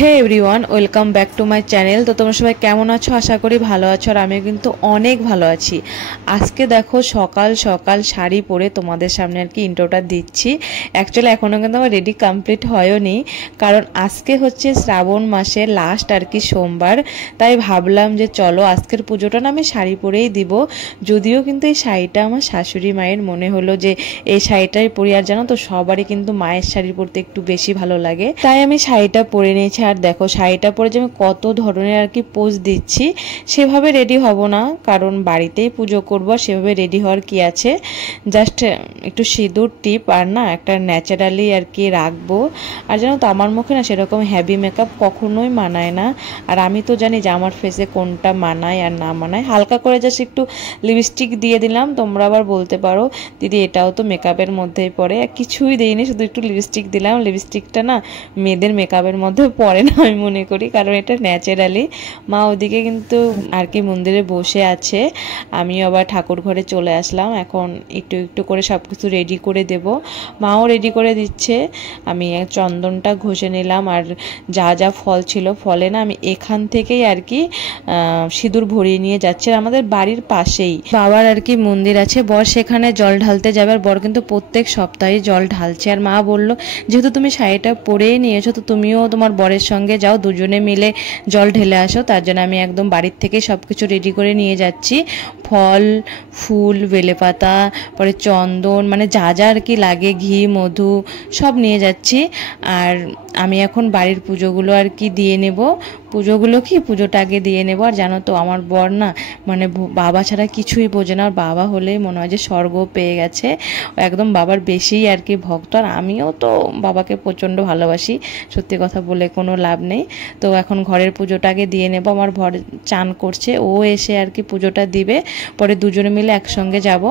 Hey everyone, welcome back to my channel. তো তোমরা সবাই কেমন আছো? আশা করি ভালো আছো, আর আমিও কিন্তু অনেক ভালো আছি। আজকে দেখো সকাল সকাল শাড়ি পরে তোমাদের সামনে আর কি ইন্ট্রোটা দিচ্ছি। অ্যাকচুয়ালি এখনও কিন্তু আমার রেডি কমপ্লিট হয়নি, কারণ আজকে হচ্ছে শ্রাবণ মাসের লাস্ট আর কি সোমবার। তাই ভাবলাম যে চলো আজকের পুজোটা না আমি শাড়ি পরেই দিব। যদিও কিন্তু এই শাড়িটা আমার শাশুড়ি মায়ের মনে হলো যে এই শাড়িটাই পরি, আর জানো তো সবারই কিন্তু মায়ের শাড়ি পরতে একটু বেশি ভালো লাগে, তাই আমি শাড়িটা পরে নিয়েছি। আর দেখো শাড়িটা পরে যে আমি কত ধরনের আর কি পোজ দিচ্ছি। সেভাবে রেডি হব না, কারণ বাড়িতেই পুজো করবো, সেভাবে রেডি হওয়ার কি আছে। জাস্ট একটু সিঁদুর টিপ আর না একটা ন্যাচারালি আর কি রাখবো। আর জানো তো আমার মুখে না সেরকম হেভি মেকআপ কখনোই মানায় না, আর আমি তো জানি যে আমার ফেসে কোনটা মানায় আর না মানায়। হালকা করে জাস্ট একটু লিপস্টিক দিয়ে দিলাম। তোমরা আবার বলতে পারো দিদি এটাও তো মেকআপের মধ্যেই পড়ে। কিছুই দিইনি, শুধু একটু লিপস্টিক দিলাম। লিপস্টিকটা না মেয়েদের মেকআপের মধ্যে পড়ে না আমি মনে করি, কারণ এটা ন্যাচারালি। মা ওদিকে কিন্তু আর কি মন্দিরে বসে আছে, আমিও আবার ঠাকুর ঘরে চলে আসলাম। এখন একটু একটু করে সব কিছু রেডি করে দেব, মাও রেডি করে দিচ্ছে। আমি চন্দনটা ঘষে নিলাম, আর যা যা ফল ছিল ফলে না আমি এখান থেকেই আর কি সিঁদুর ভরিয়ে নিয়ে যাচ্ছে। আমাদের বাড়ির পাশেই বাবার আর কি মন্দির আছে, বর সেখানে জল ঢালতে যাবে। আর বর কিন্তু প্রত্যেক সপ্তাহে জল ঢালছে। আর মা বলল যেহেতু তুমি শাড়িটা পরেই নিয়েছো, তো তুমিও তোমার বরের সঙ্গে যাও, দুজনে মিলে জল ঢেলে আসো। তার জন্য আমি একদম বাড়ির থেকে সব কিছু রেডি করে নিয়ে যাচ্ছি। ফল, ফুল, বেলেপাতা, পরে চন্দন, মানে যা যা আর কি লাগে, ঘি, মধু সব নিয়ে যাচ্ছি। আর আমি এখন বাড়ির পুজোগুলো আর কি দিয়ে নেব। পুজোটা আগে দিয়ে নেব। আর জানো তো আমার বর না মানে বাবা ছাড়া কিছুই বোঝে না। আর বাবা হলেই মনে হয় যে স্বর্গ পেয়ে গেছে, একদম বাবার বেশিই আর কি ভক্ত। আর আমিও তো বাবাকে প্রচণ্ড ভালোবাসি, সত্যি কথা বলে কোনো লাভ নেই। তো এখন ঘরের পুজোটা আগে দিয়ে নেব। আমার ঘর চান করছে, ও এসে আর কি পুজোটা দিবে, পরে দুজনে মিলে একসঙ্গে যাব।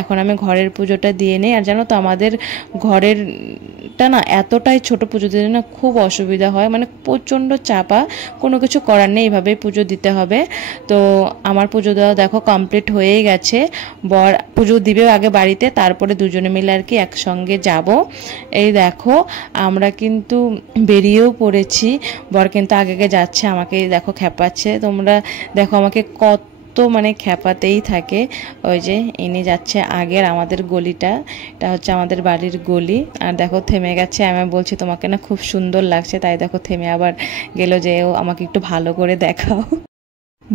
এখন আমি ঘরের পুজোটা দিয়ে নেই। আর জানো তো আমাদের ঘরেরটা না এতটাই ছোট, পুজো দিতে না খুব অসুবিধা হয়, মানে প্রচণ্ড চাপা। কোনো কিছু করার নেই, এইভাবেই পুজো দিতে হবে। তো আমার পুজো দেওয়া দেখো কমপ্লিট হয়েই গেছে। বর পুজো দিবে আগে বাড়িতে, তারপরে দুজনে মিলে আর কি একসঙ্গে যাব। এই দেখো আমরা কিন্তু বেরিয়েও পড়েছি। বর কিন্তু আগে যাচ্ছে, আমাকে দেখো খেপাচ্ছে। তোমরা দেখো আমাকে কত মানে খেপাতেই থাকে। ওই যে ইনি যাচ্ছে আগের, আমাদের গলিটা, এটা হচ্ছে আমাদের বাড়ির গলি। আর দেখো থেমে গেছে। আমি বলছি তোমাকে না খুব সুন্দর লাগছে, তাই দেখো থেমে আবার গেল যে ও আমাকে একটু ভালো করে দেখাও।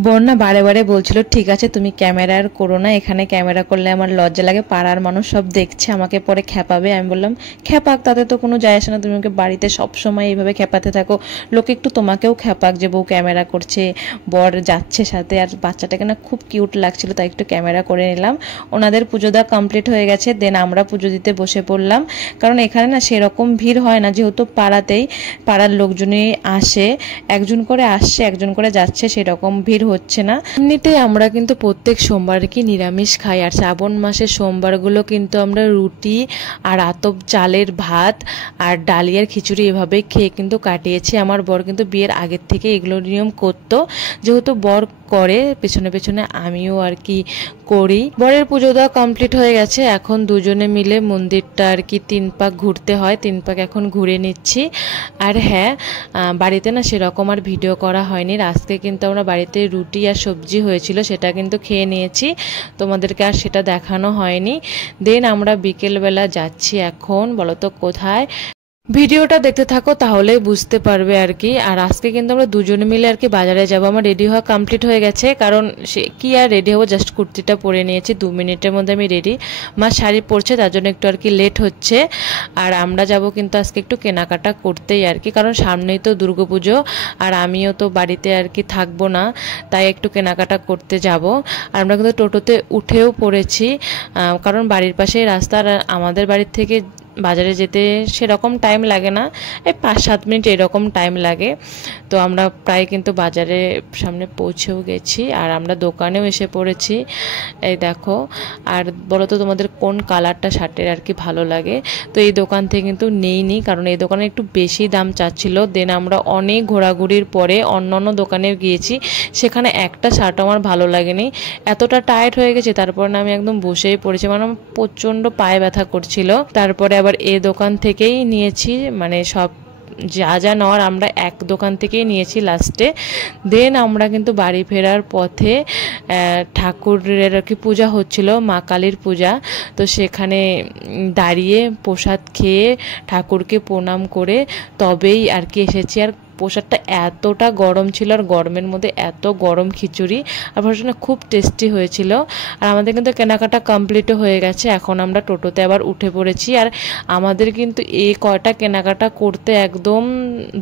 বোন না বারে বারে বলছিল ঠিক আছে তুমি ক্যামেরার করো না, এখানে ক্যামেরা করলে আমার লজ্জা লাগে, পাড়ার মানুষ সব দেখছে, আমাকে পরে খেপাবে। আমি বললাম খেপাক, তাতে তো কোনো যায় আসে না, তুমি ওকে বাড়িতে সবসময় এইভাবে খেপাতে থাকো, লোকে একটু তোমাকেও খেপাক যে বউ ক্যামেরা করছে, বর যাচ্ছে সাথে। আর বাচ্চাটাকে না খুব কিউট লাগছিল, তাই একটু ক্যামেরা করে নিলাম। ওনাদের পুজো দেওয়া কমপ্লিট হয়ে গেছে, দেন আমরা পুজো দিতে বসে পড়লাম। কারণ এখানে না সেরকম ভিড় হয় না, যেহেতু পাড়াতেই পাড়ার লোকজনই আসে, একজন করে আসছে একজন করে যাচ্ছে, সেরকম ভিড় হচ্ছে না। এমনিতেই আমরা কিন্তু প্রত্যেক সোমবার কি নিরামিষ খাই, আর শ্রাবণ মাসের সোমবারগুলো কিন্তু আমরা রুটি আর আতপ চালের ভাত আর ডালিয়ার খিচুড়ি এভাবে খেয়ে কিন্তু কাটিয়েছি। আমার বর কিন্তু বিয়ের আগের থেকে এগুলো নিয়ম করতো, যেহেতু বর করে পেছনে পেছনে আমিও আর কি করি। বরের পুজো দেওয়া কমপ্লিট হয়ে গেছে, এখন দুজনে মিলে মন্দিরটা আর কি 3 পাক ঘুরতে হয়, 3 পাক এখন ঘুরে নিচ্ছি। আর হ্যাঁ, বাড়িতে না সেরকম আর ভিডিও করা হয়নি। আজকে কিন্তু আমরা বাড়িতে রুটি আর সবজি হয়েছিল, সেটা কিন্তু খেয়ে নিয়েছি, তোমাদেরকে আর সেটা দেখানো হয়নি। দেন আমরা বিকেলবেলা যাচ্ছি এখন, বলো তো কোথায়? ভিডিওটা দেখতে থাকো তাহলেই বুঝতে পারবে আর কি। আর আজকে কিন্তু আমরা দুজনে মিলে আর কি বাজারে যাব। আমার রেডি হওয়া কমপ্লিট হয়ে গেছে, কারণ সে কি আর রেডি হবো, জাস্ট কুর্তিটা পরে নিয়েছি, 2 মিনিটের মধ্যে আমি রেডি। মা শাড়ি পরছে, তার জন্য একটু আর কি লেট হচ্ছে। আর আমরা যাব কিন্তু আজকে একটু কেনাকাটা করতেই আর কি, কারণ সামনেই তো দুর্গাপুজো, আর আমিও তো বাড়িতে আর কি থাকবো না, তাই একটু কেনাকাটা করতে যাব। আর আমরা কিন্তু টোটোতে উঠেও পড়েছি, কারণ বাড়ির পাশেই রাস্তা, আর আমাদের বাড়ির থেকে বাজারে যেতে সেরকম টাইম লাগে না, এই 5-7 মিনিট এরকম টাইম লাগে। তো আমরা প্রায় কিন্তু বাজারে সামনে পৌঁছেও গেছি, আর আমরা দোকানেও এসে পড়েছি। এই দেখো, আর বলো তো তোমাদের কোন কালারটা শার্টের আর কি ভালো লাগে? তো এই দোকান থেকে কিন্তু নেইনি, কারণ এই দোকানে একটু বেশি দাম চাচ্ছিল। দেন আমরা অনেক ঘোরাঘুরির পরে অন্য দোকানেও গিয়েছি, সেখানে একটা শার্ট আমার ভালো লাগেনি, এতটা টায়ার্ড হয়ে গেছে। তারপর না আমি একদম বসেই পড়েছি, মানে আমার প্রচণ্ড পায়ে ব্যথা করছিল। তারপরে আবার এই দোকান থেকেই নিয়েছি, মানে সব যা যা নেওয়ার আমরা এক দোকান থেকেই নিয়েছি লাস্টে। দেন আমরা কিন্তু বাড়ি ফেরার পথে ঠাকুরের আর কি পূজা হচ্ছিল, মা কালীর পূজা। তো সেখানে দাঁড়িয়ে প্রসাদ খেয়ে ঠাকুরকে প্রণাম করে তবেই আর কি এসেছি। আর প্রসাদটা এতটা গরম ছিল, আর গরমের মধ্যে এত গরম খিচুড়ি, আর প্রসাদটা খুব টেস্টি হয়েছিল। আর আমাদের কিন্তু কেনাকাটা কমপ্লিটও হয়ে গেছে, এখন আমরা টোটোতে আবার উঠে পড়েছি। আর আমাদের কিন্তু এই কয়টা কেনাকাটা করতে একদম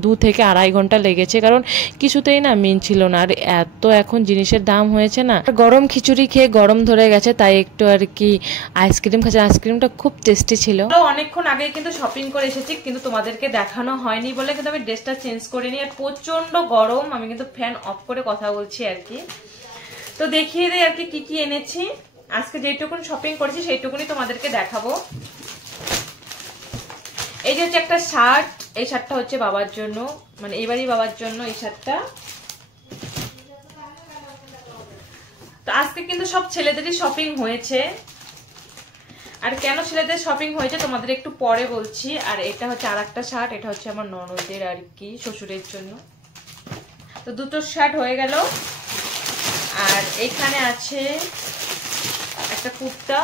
2 থেকে আড়াই ঘন্টা লেগেছে, কারণ কিছুতেই না মিন ছিল না। আর এত এখন জিনিসের দাম হয়েছে না, গরম খিচুড়ি খেয়ে গরম ধরে গেছে, তাই একটু আর কি আইসক্রিম খাচ্ছি। আইসক্রিমটা খুব টেস্টি ছিল। অনেকক্ষণ আগে কিন্তু শপিং করে এসেছি, কিন্তু তোমাদেরকে দেখানো হয়নি বলে কিন্তু আমি ড্রেসটা চেঞ্জ করিনি। আর প্রচন্ড গরম, আমি কিন্তু ফ্যান অফ করে কথা বলছি আর কি। তো দেখিয়ে দেই আর কি কি এনেছি। আজকে যেটুকুন শপিং করেছি সেইটুকুনি তোমাদেরকে দেখাবো। এই যে হচ্ছে একটা শার্ট, এই শার্টটা হচ্ছে বাবার জন্য, মানে এবারই বাবার জন্য এই শার্টটা। তো আজকে কিন্তু সব ছেলেদেরই শপিং হয়েছে। আর কেন ছেলেদের শপিং হয়েছে তোমাদের একটু পরে বলছি। আর এটা হচ্ছে আর একটা শার্ট, এটা হচ্ছে আমার ননদের আর কি শ্বশুরের জন্য। তো দুটো শার্ট হয়ে গেল। আর এখানে আছে একটা কুর্তা,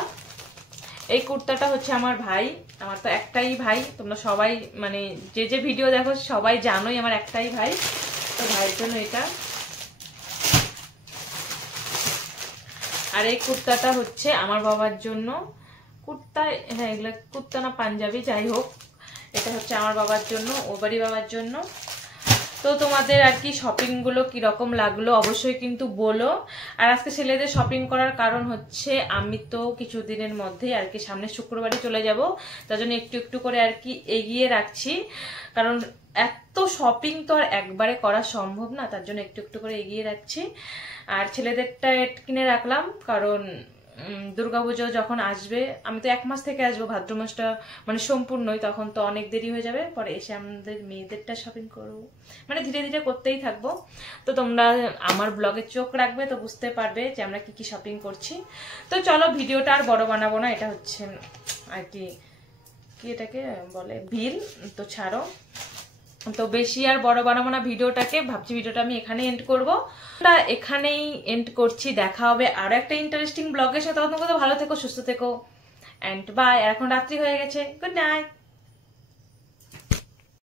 এই কুর্তাটা হচ্ছে আমার ভাই, আমার তো একটাই ভাই, তোমরা সবাই মানে যে যে ভিডিও দেখো সবাই জানোই আমার একটাই ভাই, তো ভাইয়ের জন্য এটা। আর এই কুর্তাটা হচ্ছে আমার বাবার জন্য। কুর্তা, হ্যাঁ এগুলো কুর্তা না পাঞ্জাবি, যাই হোক, এটা হচ্ছে আমার বাবার জন্য, ও বাড়ি বাবার জন্য। তো তোমাদের আর কি শপিং গুলো কিরকম লাগলো অবশ্যই কিন্তু বলো। আর আজকে ছেলেদের শপিং করার কারণ হচ্ছে আমি তো কিছুদিনের মধ্যেই আর কি সামনে শুক্রবারই চলে যাব, তার জন্য একটু একটু করে আর কি এগিয়ে রাখছি, কারণ এত শপিং তো আর একবারে করা সম্ভব না, তার জন্য একটু একটু করে এগিয়ে রাখছি। আর ছেলেদেরটা কিনে রাখলাম কারণ দুর্গাপুজো যখন আসবে, আমি তো 1 মাস থেকে আসবো, ভাদ্র মাসটা মানে সম্পূর্ণই, তখন তো অনেক দেরি হয়ে যাবে, পরে এসে আমাদের মেয়েদেরটা শপিং করবো, মানে ধীরে ধীরে করতেই থাকবো। তো তোমরা আমার ব্লগে চোখ রাখবে, তো বুঝতে পারবে যে আমরা কি কি শপিং করছি। তো চলো ভিডিওটা আর বড় বানাবো না, এটা হচ্ছে আর কি এটাকে বলে বিল, তো ছাড়ো। তো বেশি আর বড় বানাবো না ভিডিওটাকে, ভাবছি ভিডিওটা আমি এখানে এন্ড করবো। এখানেই এন্ড করছি, দেখা হবে আরো একটা ইন্টারেস্টিং ব্লগের সাথে। তখন ভালো থেকো, সুস্থ থেকো, এন্ড বাই। এখন রাত্রি হয়ে গেছে, গুড নাইট।